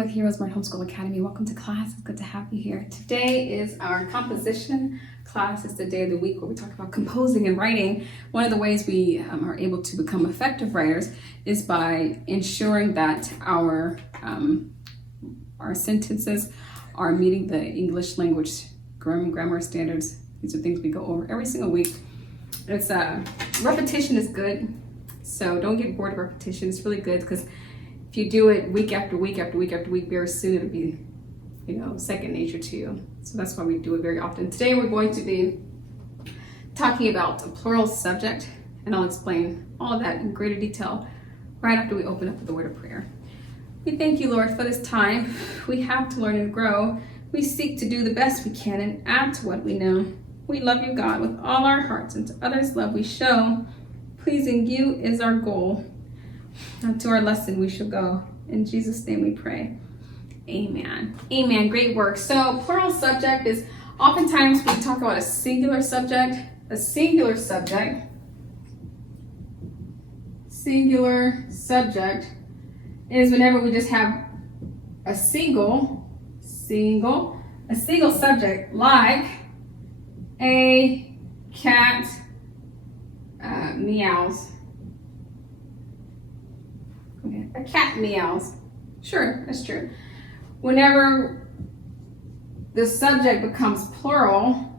with HeroesMart Homeschool Academy. Welcome to class. It's good to have you here. Today is our composition class. It's the day of the week where we talk about composing and writing. One of the ways we are able to become effective writers is by ensuring that our sentences are meeting the English language grammar standards. These are things we go over every single week. It's repetition is good, so don't get bored of repetition. It's really good because if you do it week after week after week after week, very soon it'll be, second nature to you. So that's why we do it very often. Today we're going to be talking about a plural subject, and I'll explain all of that in greater detail right after we open up with the word of prayer. We thank you, Lord, for this time. We have to learn and grow. We seek to do the best we can and add to what we know. We love you, God, with all our hearts, and to others' love we show. Pleasing you is our goal. Now to our lesson we shall go. In Jesus' name we pray. Amen. Amen. Great work. So plural subject is oftentimes we talk about a singular subject. A singular subject. Singular subject is whenever we just have a single subject, like a cat meows. Okay, a cat meows. Sure, that's true. Whenever the subject becomes plural,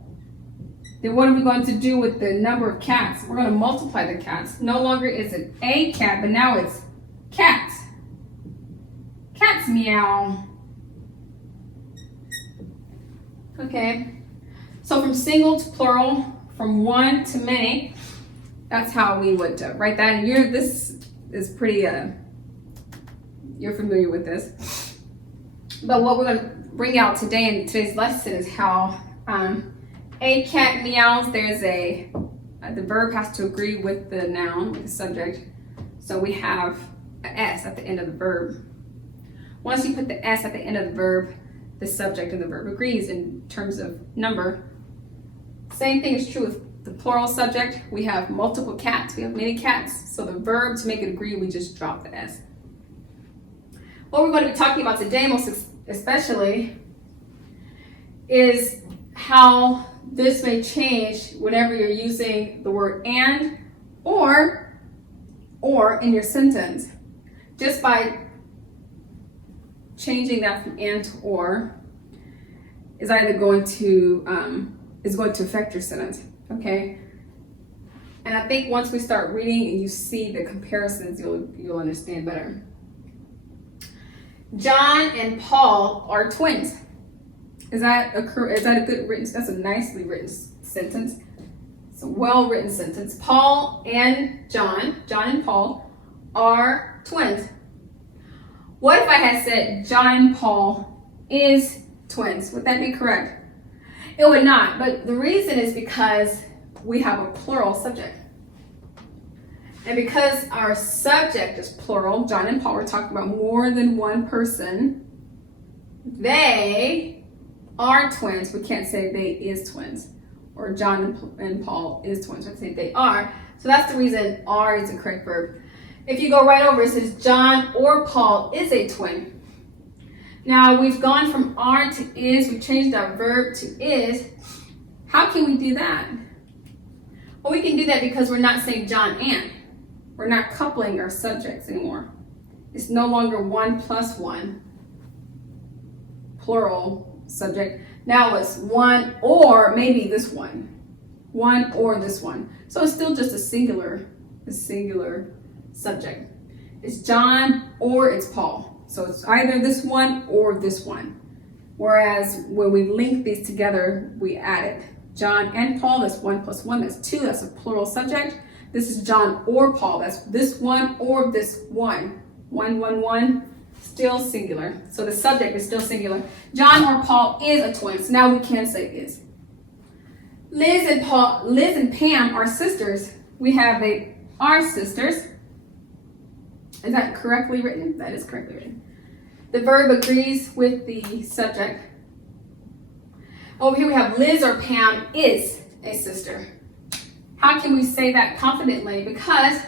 then what are we going to do with the number of cats? We're going to multiply the cats. No longer is it a cat, but now it's cats. Cats meow. Okay, so from single to plural, from one to many, that's how we would write that. And this is pretty, you're familiar with this. But what we're going to bring out today in today's lesson is how a cat meows. There's the verb has to agree with the noun, with the subject. So we have an S at the end of the verb. Once you put the S at the end of the verb, the subject and the verb agrees in terms of number. Same thing is true with the plural subject. We have multiple cats, we have many cats. So the verb, to make it agree, we just drop the S. What we're going to be talking about today, most especially, is how this may change whenever you're using the word and or in your sentence. Just by changing that from and to or is either going to affect your sentence. Okay, and I think once we start reading and you see the comparisons, you'll understand better. John and Paul are twins. Is that a good written? That's a nicely written sentence. It's a well-written sentence. Paul and John and Paul are twins. What if I had said John and Paul is twins? Would that be correct? It would not, but the reason is because we have a plural subject. And because our subject is plural, John and Paul, we're talking about more than one person. They are twins. We can't say they is twins. Or John and Paul is twins. We say they are. So that's the reason are is the correct verb. If you go right over, it says John or Paul is a twin. Now we've gone from are to is. We changed our verb to is. How can we do that? Well, we can do that because we're not saying John and. We're not coupling our subjects anymore. It's no longer one plus one, plural subject. Now it's one or maybe this one. One or this one. So it's still just a singular subject. It's John or it's Paul. So it's either this one or this one. Whereas when we link these together, we add it. John and Paul, that's 1 plus 1, that's 2, that's a plural subject. This is John or Paul, that's this one or this one. 1, 1, 1, still singular. So the subject is still singular. John or Paul is a twin, so now we can say is. Liz and Pam are sisters. We have they are sisters. Is that correctly written? That is correctly written. The verb agrees with the subject. Over here we have Liz or Pam is a sister. How can we say that confidently? Because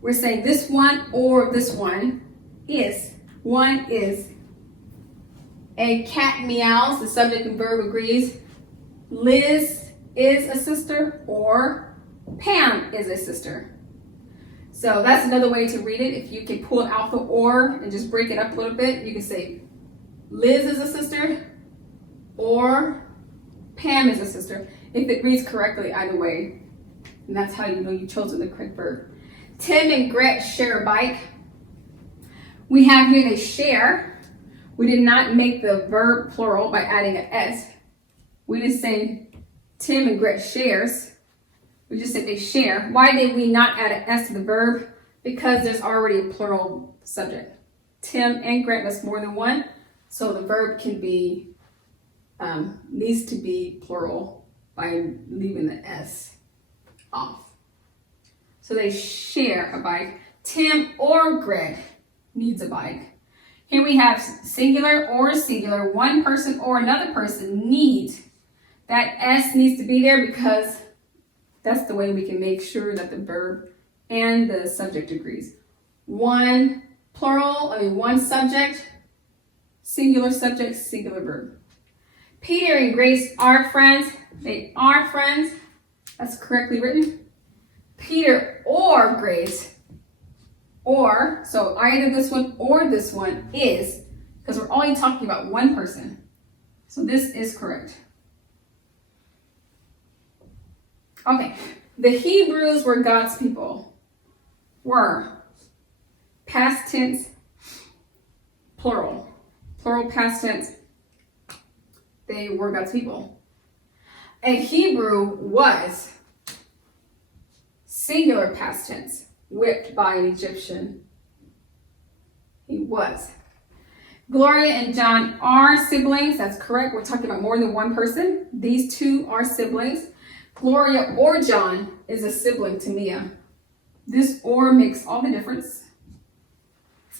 we're saying this one or this one is. One is A cat meows, the subject and verb agrees. Liz is a sister, or Pam is a sister. So that's another way to read it. If you can pull out the or and just break it up a little bit, you can say Liz is a sister or Pam is a sister. If it reads correctly either way. And that's how you know you've chosen the correct verb. Tim and Gret share a bike. We have here they share. We did not make the verb plural by adding an S. We just say Tim and Gret shares. We just said they share. Why did we not add an S to the verb? Because there's already a plural subject. Tim and Gret, that's more than one. So the verb can be, needs to be plural by leaving the S off. So they share a bike. Tim or Gret needs a bike. Here we have singular or singular. One person or another person needs. That S needs to be there because that's the way we can make sure that the verb and the subject agrees. One subject, singular subject, singular verb. Peter and Grace are friends. They are friends. That's correctly written. Peter or Grace, or, so either this one or this one is, because we're only talking about one person. So this is correct. Okay, the Hebrews were God's people. Were, past tense, plural. Plural past tense. They were God's people. A Hebrew was, singular past tense, whipped by an Egyptian. He was. Gloria and John are siblings. That's correct. We're talking about more than one person. These two are siblings. Gloria or John is a sibling to Mia. This or makes all the difference.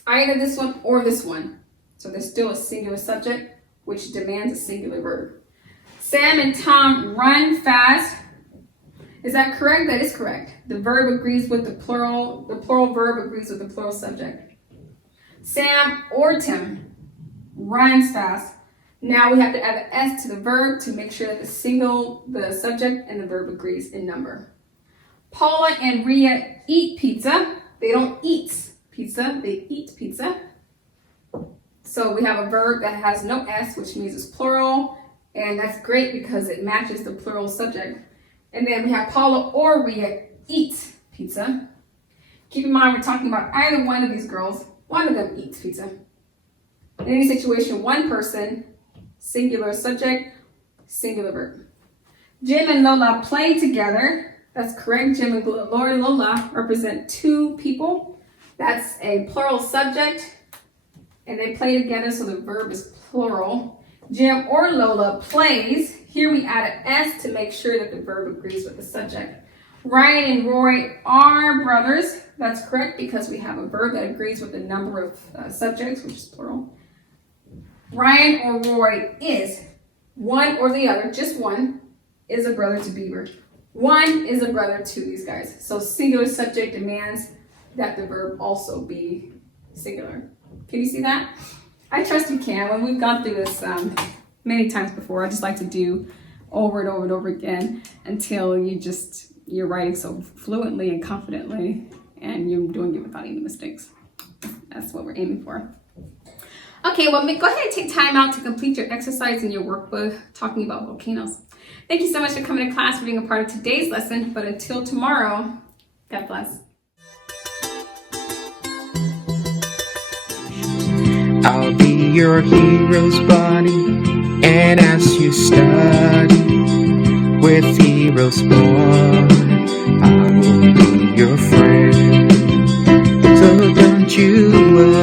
Either this one or this one. So there's still a singular subject, which demands a singular verb. Sam and Tom run fast. Is that correct? That is correct. The verb agrees with the plural. The plural verb agrees with the plural subject. Sam or Tim runs fast. Now we have to add an S to the verb to make sure that the subject and the verb agrees in number. Paula and Rhea eat pizza. They don't eat pizza, they eat pizza. So we have a verb that has no S, which means it's plural, and that's great because it matches the plural subject. And then we have Paula or Rhea eat pizza. Keep in mind we're talking about either one of these girls. One of them eats pizza. In any situation, one person, singular subject, singular verb. Jim and Lola play together. That's correct. Jim and Lola represent two people. That's a plural subject. And they play together, so the verb is plural. Jim or Lola plays. Here we add an S to make sure that the verb agrees with the subject. Ryan and Roy are brothers. That's correct because we have a verb that agrees with the number of subjects, which is plural. Ryan or Roy is one or the other, just one, is a brother to Beaver. One is a brother to these guys. So singular subject demands that the verb also be singular. Can you see that? I trust you can. When we've gone through this many times before, I just like to do over and over and over again until you're writing so fluently and confidently and you're doing it without any mistakes. That's what we're aiming for. Okay, well, go ahead and take time out to complete your exercise in your workbook talking about volcanoes. Thank you so much for coming to class, for being a part of today's lesson. But until tomorrow, God bless. I'll be your hero's buddy, and as you study with HeroesMart, I will be your friend. So don't you worry.